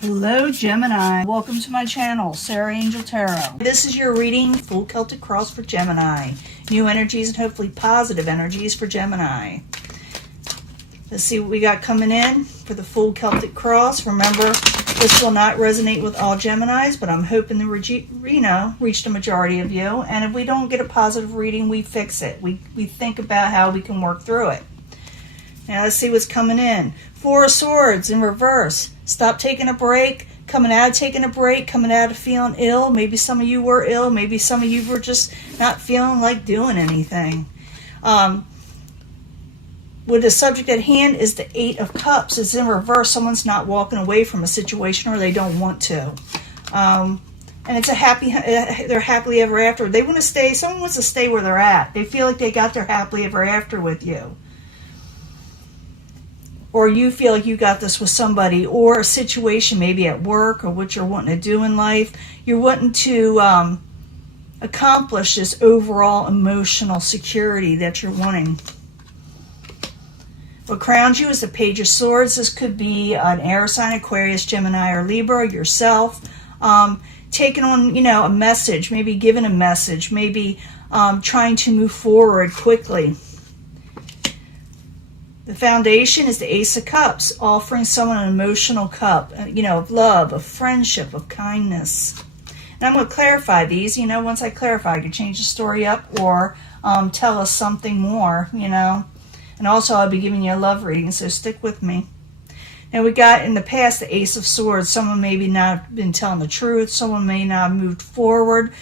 Hello Gemini, welcome to my channel, Sarah Angel Tarot. This is your reading, full Celtic cross for Gemini. New energies and hopefully positive energies for Gemini. Let's see what we got coming in for the full Celtic cross. Remember, this will not resonate with all Geminis, but I'm hoping to reach the majority of you. And if we don't get a positive reading, we fix it. We think about how we can work through it. Now let's see what's coming in. Four of Swords in reverse. Stop taking a break. Coming out of taking a break. Coming out of feeling ill. Maybe some of you were ill. Maybe some of you were just not feeling like doing anything. With the subject at hand is the Eight of Cups. It's in reverse. Someone's not walking away from a situation or they don't want to. And it's they're happily ever after. They want to stay. Someone wants to stay where they're at. They feel like they got their happily ever after with you. Or you feel like you got this with somebody, or a situation maybe at work, or what you're wanting to do in life. You're wanting to accomplish this overall emotional security that you're wanting. What crowns you is the Page of Swords. This could be an air sign, Aquarius, Gemini, or Libra, yourself. Taking on, a message, maybe giving a message, maybe trying to move forward quickly. The foundation is the Ace of Cups, offering someone an emotional cup, of love, of friendship, of kindness. And I'm going to clarify these. Once I clarify, I can change the story up or tell us something more, And also, I'll be giving you a love reading, so stick with me. Now, we got in the past the Ace of Swords. Someone maybe not been telling the truth. Someone may not have moved forward.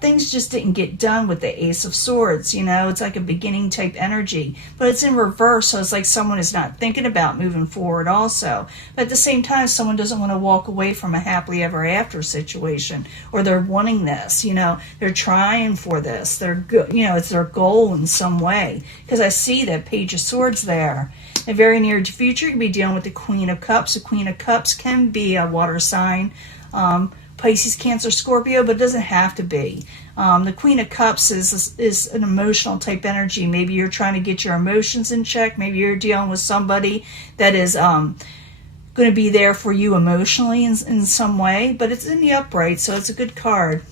Things just didn't get done with the Ace of Swords. It's like a beginning type energy, but it's in reverse. So it's like someone is not thinking about moving forward also. But at the same time, someone doesn't want to walk away from a happily ever after situation, or they're wanting this, they're trying for this. They're good. It's their goal in some way, because I see that Page of Swords there. In the very near future, you'll be dealing with the Queen of Cups. The Queen of Cups can be a water sign, Pisces, Cancer, Scorpio, but it doesn't have to be. The Queen of Cups is an emotional type energy. Maybe you're trying to get your emotions in check. Maybe you're dealing with somebody that is going to be there for you emotionally in some way, but it's in the upright, so it's a good card.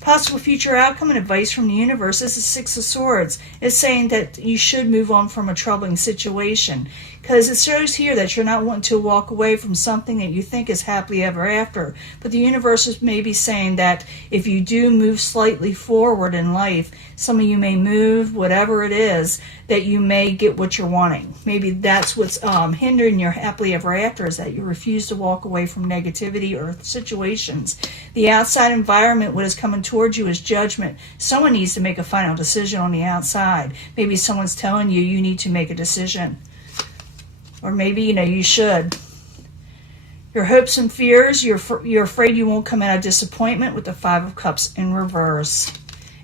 Possible future outcome and advice from the universe is the Six of Swords. It's saying that you should move on from a troubling situation, because it shows here that you're not wanting to walk away from something that you think is happily ever after. But the universe is maybe saying that if you do move slightly forward in life, some of you may move, whatever it is, that you may get what you're wanting. Maybe that's what's hindering your happily ever after, is that you refuse to walk away from negativity or situations. The outside environment, what is coming towards you, is judgment. Someone needs to make a final decision on the outside. Maybe someone's telling you you need to make a decision. Or maybe, you should. Your hopes and fears, you're afraid you won't come out of disappointment with the Five of Cups in reverse.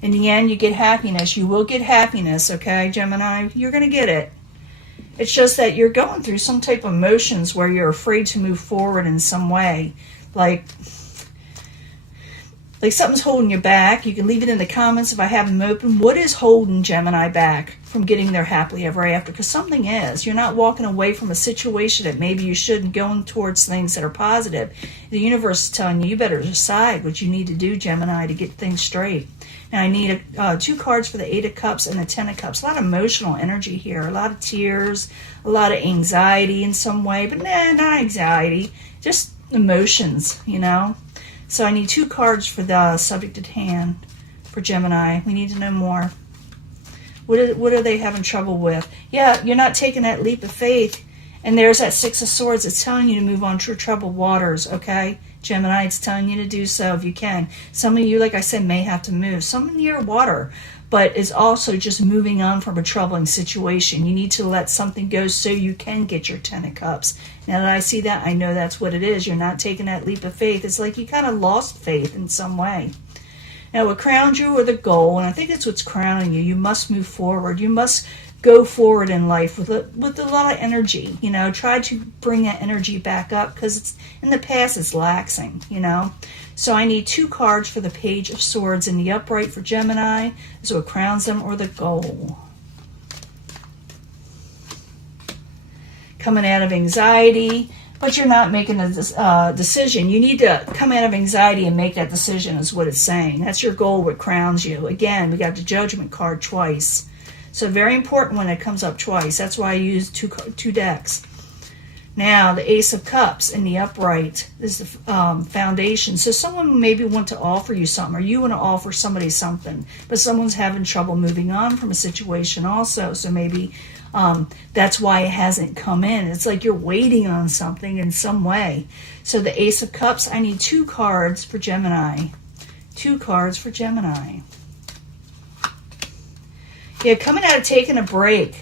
In the end, you get happiness. You will get happiness, okay, Gemini? You're going to get it. It's just that you're going through some type of emotions where you're afraid to move forward in some way. Like something's holding you back. You can leave it in the comments if I have them open. What is holding Gemini back from getting their happily ever after? Because something is. You're not walking away from a situation that maybe you shouldn't, going towards things that are positive. The universe is telling you better decide what you need to do, Gemini, to get things straight. Now, I need two cards for the Eight of Cups and the Ten of Cups. A lot of emotional energy here. A lot of tears. A lot of anxiety in some way. But not anxiety. Just emotions, So I need two cards for the subject at hand for Gemini. We need to know more. What are they having trouble with? Yeah, you're not taking that leap of faith. And there's that Six of Swords. It's telling you to move on to troubled waters, okay? Gemini, it's telling you to do so if you can. Some of you, like I said, may have to move. Some near water, but is also just moving on from a troubling situation. You need to let something go so you can get your Ten of Cups. Now that I see that, I know that's what it is. You're not taking that leap of faith. It's like you kind of lost faith in some way. Now, what crowns you are the goal, and I think it's what's crowning you. You must move forward. You must go forward in life with a lot of energy. Try to bring that energy back up, because it's in the past it's laxing. So I need two cards for the Page of Swords in the upright for Gemini. Is what crowns them, or the goal. Coming out of anxiety, but you're not making a decision. You need to come out of anxiety and make that decision is what it's saying. That's your goal, what crowns you. Again, we got the Judgment card twice. So very important when it comes up twice. That's why I use two decks. Now, the Ace of Cups in the upright is the foundation. So someone maybe want to offer you something, or you want to offer somebody something, but someone's having trouble moving on from a situation also. So maybe that's why it hasn't come in. It's like you're waiting on something in some way. So the Ace of Cups, I need 2 cards for Gemini. 2 cards for Gemini. Yeah, coming out of taking a break,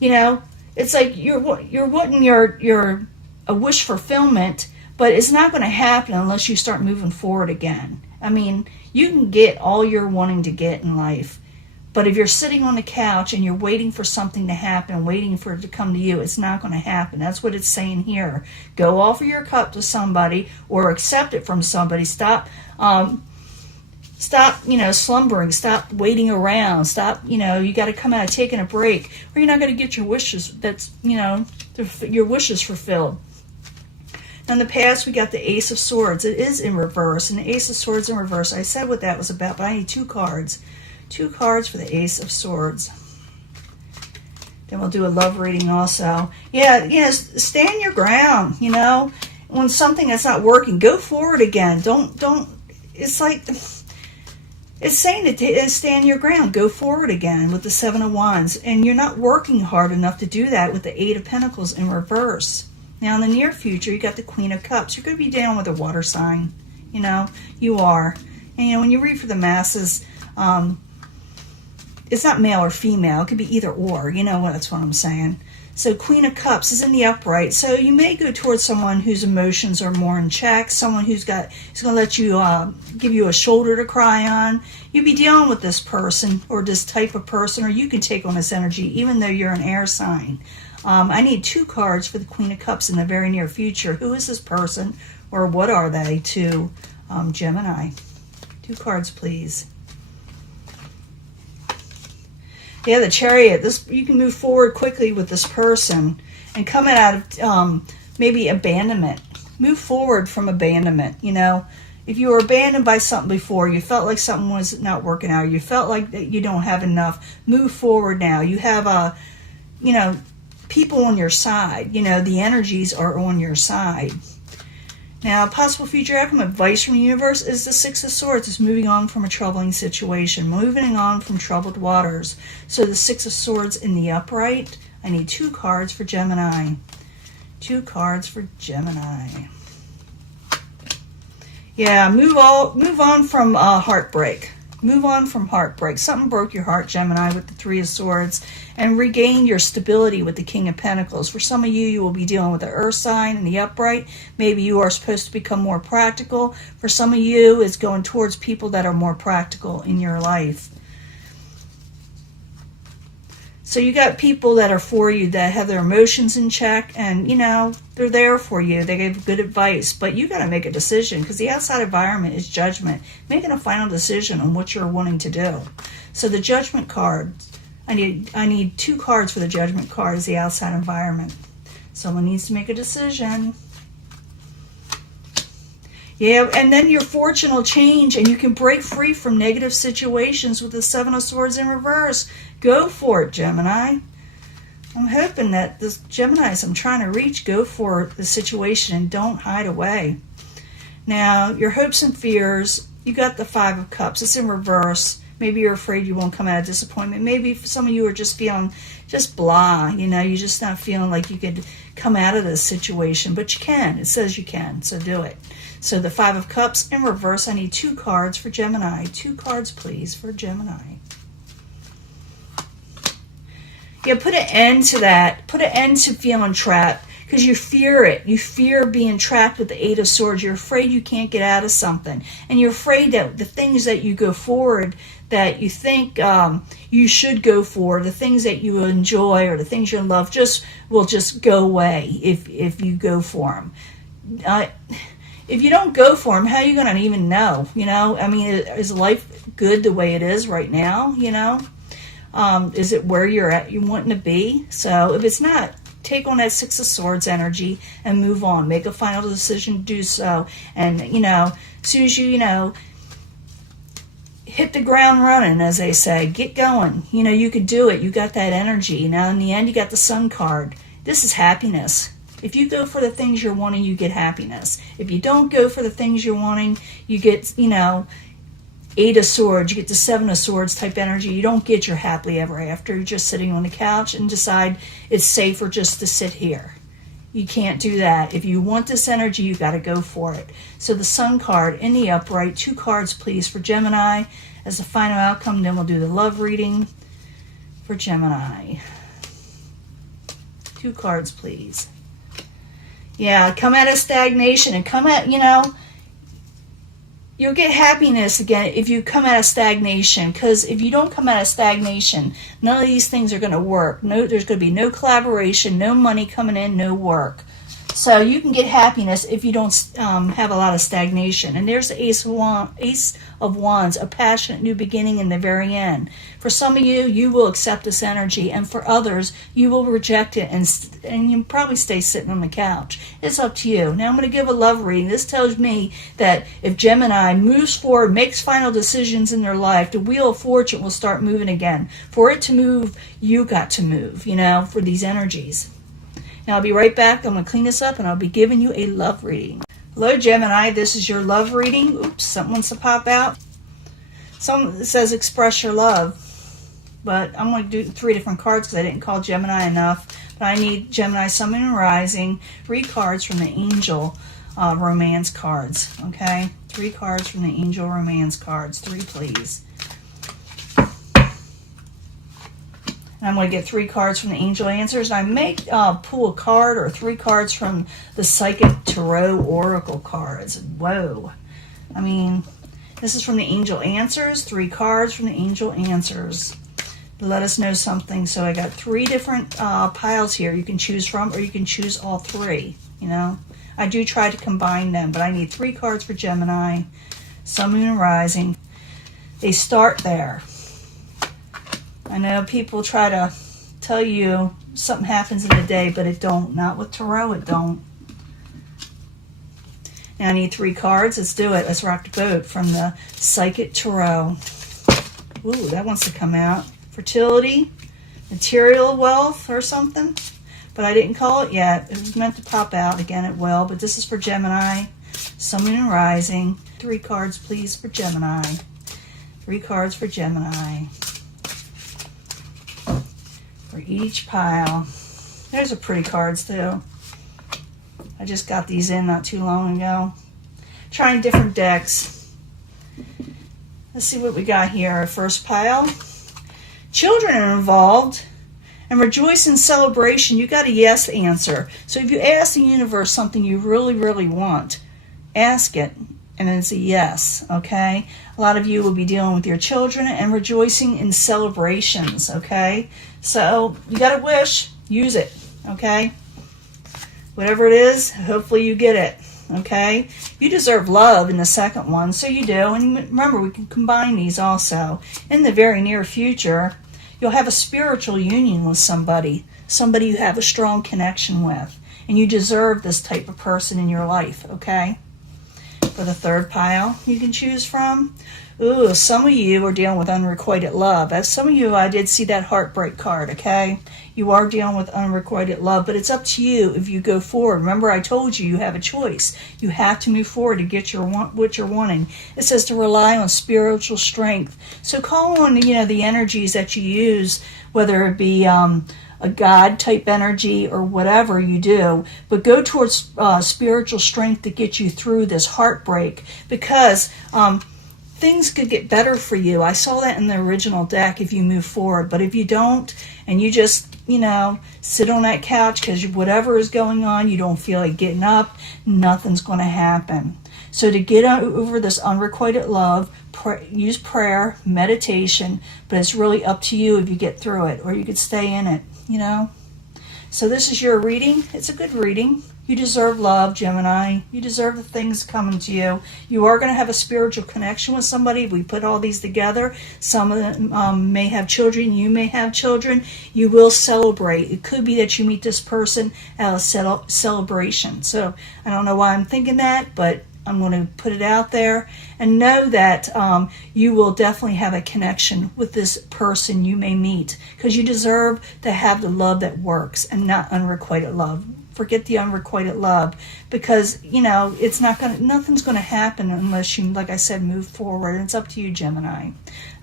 you know, it's like you're wanting your a wish fulfillment, but it's not going to happen unless you start moving forward again. I mean, you can get all you're wanting to get in life, but if you're sitting on the couch and you're waiting for something to happen, waiting for it to come to you, it's not going to happen. That's what it's saying here. Go offer your cup to somebody or accept it from somebody. Stop, slumbering. Stop waiting around. Stop, you got to come out taking a break, or you're not going to get your wishes. That's, your wishes fulfilled. Now, in the past, we got the Ace of Swords. It is in reverse, and the Ace of Swords in reverse. I said what that was about, but I need 2 cards. 2 cards for the Ace of Swords. Then we'll do a love reading also. Yeah, stand your ground, When something that's not working, go forward again. Don't, it's like, it's saying to stand your ground, go forward again with the 7 of Wands. And you're not working hard enough to do that with the 8 of Pentacles in reverse. Now, in the near future, you got the Queen of Cups. You're going to be dealing with a water sign, you are. And, when you read for the masses, it's not male or female. It could be either or. That's what I'm saying. So Queen of Cups is in the upright. So you may go towards someone whose emotions are more in check. Someone who's going to let you, give you a shoulder to cry on. You'll be dealing with this person or this type of person, or you can take on this energy even though you're an air sign. I need 2 cards for the Queen of Cups in the very near future. Who is this person, or what are they to Gemini? 2 cards, please. Yeah, the Chariot. You can move forward quickly with this person and coming out of maybe abandonment. Move forward from abandonment. If you were abandoned by something before, you felt like something was not working out, you felt like that you don't have enough, move forward now. You have people on your side. The energies are on your side. Now, possible future outcome advice from the universe is the 6 of Swords. Is moving on from a troubling situation, moving on from troubled waters. So the 6 of Swords in the upright. I need 2 cards for Gemini. 2 cards for Gemini. Yeah, move on from heartbreak. Move on from heartbreak. Something broke your heart, Gemini, with the 3 of Swords. And regain your stability with the King of Pentacles. For some of you, you will be dealing with the Earth sign in the upright. Maybe you are supposed to become more practical. For some of you, it's going towards people that are more practical in your life. So you got people that are for you that have their emotions in check, and they're there for you. They give good advice, but you got to make a decision, because the outside environment is judgment, making a final decision on what you're wanting to do. So the Judgment card, I need 2 cards for the Judgment card is the outside environment. Someone needs to make a decision. Yeah, and then your fortune will change and you can break free from negative situations with the 7 of Swords in reverse. Go for it, Gemini. I'm hoping that the Geminis I'm trying to reach, go for the situation and don't hide away. Now, your hopes and fears, you got the 5 of Cups. It's in reverse. Maybe you're afraid you won't come out of disappointment. Maybe some of you are just feeling just blah. You're just not feeling like you could come out of this situation. But you can. It says you can. So do it. So the 5 of Cups in reverse. I need 2 cards for Gemini. 2 cards, please, for Gemini. Yeah, put an end to that. Put an end to feeling trapped. Because you fear it. You fear being trapped with the 8 of Swords. You're afraid you can't get out of something. And you're afraid that the things that you go forward, that you think you should go for, the things that you enjoy or the things you love, will just go away if you go for them. If you don't go for them, how are you going to even know? I mean, is life good the way it is right now? Is it where you're wanting to be? So if it's not, take on that Six of Swords energy and move on. Make a final decision to do so. And, as soon as you, hit the ground running, as they say, get going. You could do it. You got that energy. Now, in the end, you got the Sun card. This is happiness. If you go for the things you're wanting, you get happiness. If you don't go for the things you're wanting, you get, Eight of Swords, you get the Seven of Swords type energy. You don't get your happily ever after. You're just sitting on the couch and decide it's safer just to sit here. You can't do that. If you want this energy, you got to go for it. So the Sun card in the upright, 2 cards please for Gemini as the final outcome. Then we'll do the love reading for Gemini. 2 cards please. Yeah, come out of stagnation and come out, you'll get happiness again if you come out of stagnation. Because if you don't come out of stagnation, none of these things are going to work. There's going to be no collaboration, no money coming in, no work. So you can get happiness if you don't have a lot of stagnation. And there's the Ace of Wands, a passionate new beginning in the very end. For some of you, you will accept this energy. And for others, you will reject it and you'll probably stay sitting on the couch. It's up to you. Now I'm going to give a love reading. This tells me that if Gemini moves forward, makes final decisions in their life, the Wheel of Fortune will start moving again. For it to move, you got to move, for these energies. Now I'll be right back. I'm going to clean this up and I'll be giving you a love reading. Hello Gemini, this is your love reading. Oops, something wants to pop out. Something that says express your love. But I'm going to do 3 different cards because I didn't call Gemini enough. But I need Gemini, Sun, Moon, and Rising. 3 cards from the Angel Romance cards. Okay? 3 cards from the Angel Romance cards. 3 please. And I'm going to get 3 cards from the Angel Answers. I may pull a card or 3 cards from the Psychic Tarot Oracle cards. Whoa. I mean, this is from the Angel Answers. 3 cards from the Angel Answers. Let us know something. So I got 3 different piles here you can choose from, or you can choose all 3. I do try to combine them, but I need 3 cards for Gemini, Sun, Moon, and Rising. They start there. I know people try to tell you something happens in a day, but it don't. Not with Tarot, it don't. Now I need 3 cards. Let's do it. Let's rock the boat from the Psychic Tarot. Ooh, that wants to come out. Fertility, material wealth or something. But I didn't call it yet. It was meant to pop out. Again, it will. But this is for Gemini, Sun, Moon, and Rising. 3 cards, please, for Gemini. 3 cards for Gemini. For each pile. There's a pretty cards too. I just got these in not too long ago. Trying different decks. Let's see what we got here. Our first pile. Children are involved and rejoice in celebration. You got a yes answer. So if you ask the universe something you really, really want, ask it and it's a yes, okay? A lot of you will be dealing with your children and rejoicing in celebrations, okay? So you got a wish, use it, okay? Whatever it is, hopefully you get it, okay? You deserve love in the second one, so you do. And remember, we can combine these also. In the very near future, you'll have a spiritual union with somebody you have a strong connection with. And you deserve this type of person in your life, okay? For the third pile you can choose from. Ooh, some of you are dealing with unrequited love. As some of you, I did see that heartbreak card, okay? You are dealing with unrequited love, but it's up to you if you go forward. Remember, I told you have a choice. You have to move forward to get what you're wanting. It says to rely on spiritual strength. So call on, the energies that you use, whether it be a God type energy or whatever you do, but go towards spiritual strength to get you through this heartbreak, because things could get better for you. I saw that in the original deck if you move forward, but if you don't and you just sit on that couch because whatever is going on, you don't feel like getting up, nothing's going to happen. So to get over this unrequited love, use prayer, meditation, but it's really up to you if you get through it, or you could stay in it, So this is your reading. It's a good reading. You deserve love, Gemini. You deserve the things coming to you. You are going to have a spiritual connection with somebody. If we put all these together, some of them may have children. You may have children. You will celebrate. It could be that you meet this person at a celebration. So I don't know why I'm thinking that, but I'm going to put it out there. And know that you will definitely have a connection with this person you may meet, because you deserve to have the love that works and not unrequited love. Forget the unrequited love, because it's nothing's going to happen unless you, like I said, move forward. It's up to you, Gemini. I'm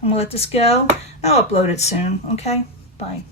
going to let this go. I'll upload it soon. Okay, bye.